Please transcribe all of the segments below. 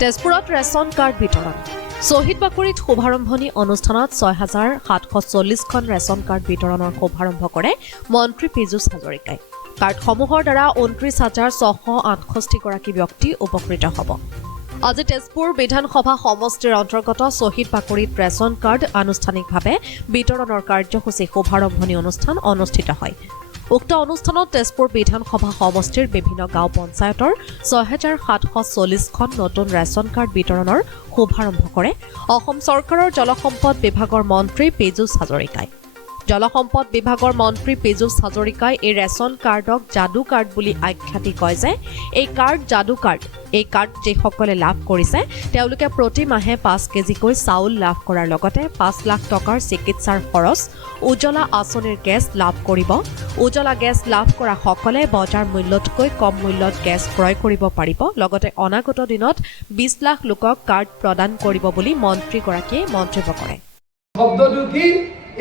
তেজপুৰত ration card বিতৰণ শ্বহীদ বাকৰিত শুভাৰম্ভণি অনুষ্ঠানত ৬,৭৪০খন ৰেচন কাৰ্ড বিতৰণৰ শুভাৰম্ভ কৰে মন্ত্ৰী পীযুষ হাজৰিকাই। কাৰ্ডসমূহৰ দ্বাৰা ২৯,৬৬৮গৰাকী ব্যক্তি উপকৃত হ'ব। আজি তেজপুৰ বিধানসভা সমষ্টিৰ অন্তৰ্গত শ্বহীদ বাকৰিত ৰেচন কাৰ্ড আনুষ্ঠানিকভাৱে বিতৰণৰ কাৰ্যসূচী শুভাৰম্ভণি অনুষ্ঠান অনুষ্ঠিত হয়। উক্ত অনুষ্ঠানত তেজপুৰ বিধানসভা সমষ্টিৰ বিভিন্ন গাঁও পঞ্চায়তৰ ৬,৭৪০খন নতুন ৰেচন কাৰ্ড বিতৰণৰ শুভাৰম্ভ কৰে অসম চৰকাৰৰ জলসম্পদ বিভাগৰ মন্ত্ৰী পীযুষ হাজৰিকাই। জলসম্পদ বিভাগৰ মন্ত্ৰী পীযুষ হাজৰিকাই এই ৰেচন কাৰ্ডক যাদু কাৰ্ড বুলি আখ্যা দি কয় যে এই কাৰ্ড যাদু কাৰ্ড। এই কাৰ্ড যিসকলে লাভ কৰিছে তেওঁলোকে প্ৰতি মাহে ৫ কেজিকৈ চাউল লাভ কৰাৰ লগতে ৫ লাখ টকাৰ চিকিৎসাৰ খৰচ, উজ্জ্বলা আঁচনিৰ গেছ লাভ কৰিব। উজ্জ্বলা গেছ লাভ কৰা সকলে বজাৰ মূল্যতকৈ কম মূল্যত গেছ ক্ৰয় কৰিব পাৰিব। লগতে অনাগত দিনত ২০ লাখ লোকক কাৰ্ড প্ৰদান কৰিব বুলি মন্ত্ৰীগৰাকীয়ে মন্তব্য কৰে। শব্দটো কি?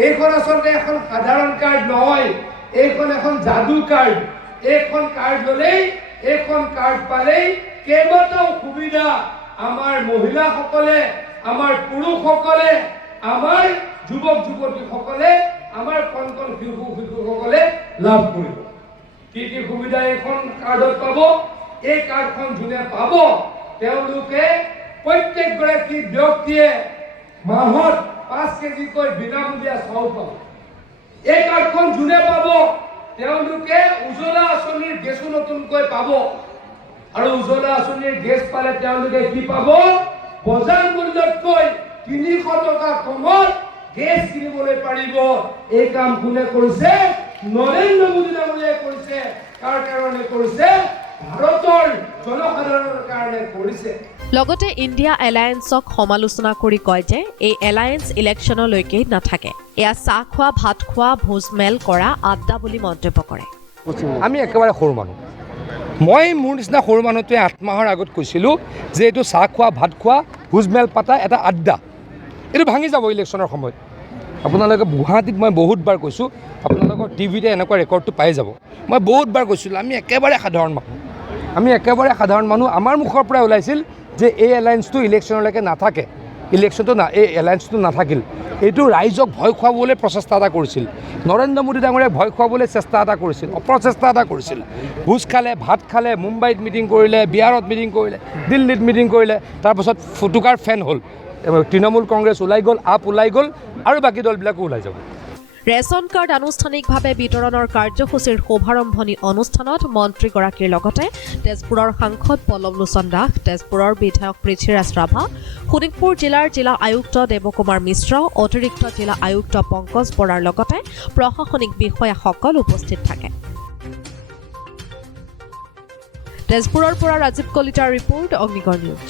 এইখন আচলতে এখন সাধাৰণ কাৰ্ড নহয়, এইখন এখন যাদু কাৰ্ড। এইখন কাৰ্ড হ'লেই, এইখন কাৰ্ড পালেই কেইবাটাও সুবিধা আমাৰ মহিলাসকলে, আমাৰ পুৰুষসকলে, আমাৰ যুৱক যুৱতীসকলে, আমাৰ কণ কণ শিশুসকলে লাভ কৰিব। কি কি সুবিধা এইখন কাৰ্ডত পাব? এই কাৰ্ডখন যোনে পাব তেওঁলোকে প্ৰত্যেকগৰাকী ব্যক্তিয়ে মাহত ৫ কেজিকৈ বিনামূলীয়া চাউল পাব। এই কাৰ্ডখন যোনে পাব তেওঁলোকে উজ্জ্বলা আঁচনিৰ গেছো নতুনকৈ পাব। আৰু উজ্জ্বলা আঁচনিৰ গেছ পালে তেওঁলোকে কি পাব? বজাৰ মূল্যতকৈ ৩০০ টকা কমত গেছ কিনিবলৈ পাৰিব। এই কাম কোনে কৰিছে? নৰেন্দ্ৰ মোদী ডাঙৰীয়াই কৰিছে। কাৰ কাৰণে কৰিছে? ভাৰতৰ জনসাধাৰণৰ কাৰণে কৰিছে। লগতে ইণ্ডিয়া এলায়েন্সক সমালোচনা কৰি কয় যে এই এলায়েন্স ইলেকশ্যনলৈকে নাথাকে, এয়া চাহ খোৱা, ভাত খোৱা, ভোজমেল কৰা আড্ডা বুলি মন্তব্য কৰে। আমি একেবাৰে সৰু মানুহ। মই মোৰ নিচিনা সৰু মানুহটোৱে ৮ মাহৰ আগত কৈছিলোঁ যে এইটো চাহ খোৱা, ভাত খোৱা, ভোজমেল পাতা এটা আড্ডা। এইটো ভাঙি যাব ইলেকশ্যনৰ সময়ত। আপোনালোকে গুৱাহাটীত মই বহুতবাৰ কৈছোঁ, আপোনালোকৰ টিভিতে এনেকুৱা ৰেকৰ্ডটো পাই যাব। মই বহুতবাৰ কৈছিলোঁ আমি একেবাৰে সাধাৰণ মানুহ। আমাৰ মুখৰ পৰা ওলাইছিল যে এই এলায়েন্সটো ইলেকশ্যনলৈকে নাথাকে, এই এলায়েন্সটো নাথাকিল। এইটো ৰাইজক ভয় খুৱাবলৈ প্ৰচেষ্টা এটা কৰিছিল। নৰেন্দ্ৰ মোদী ডাঙৰীয়াক ভয় খুৱাবলৈ অপচেষ্টা এটা কৰিছিল। ভোজ খালে, ভাত খালে, মুম্বাইত মিটিং কৰিলে, বিহাৰত মিটিং কৰিলে, দিল্লীত মিটিং কৰিলে, তাৰপাছত ফুটুকাৰ ফেন হ'ল। তৃণমূল কংগ্ৰেছ ওলাই গ'ল, আপ ওলাই গ'ল, আৰু বাকী দলবিলাকো ওলাই যাব। ৰেচন কাৰ্ড আনুষ্ঠানিকভাৱে বিতৰণৰ কাৰ্যসূচীৰ শুভাৰম্ভণি অনুষ্ঠানত মন্ত্ৰীগৰাকীৰ লগতে তেজপুৰৰ সাংসদ পল্লৱ লোচন দাস, তেজপুৰৰ বিধায়ক পৃথ্বীৰাজ ৰাভা, শোণিতপুৰ জিলাৰ জিলা আয়ুক্ত দেৱকুমাৰ মিশ্ৰ, অতিৰিক্ত জিলা আয়ুক্ত পংকজ বৰাৰ লগতে প্ৰশাসনিক বিষয়াসকল উপস্থিত থাকে। তেজপুৰৰ পৰা ৰাজীৱ কলিতাৰ ৰিপৰ্ট, অগ্নিগড় নিউজ।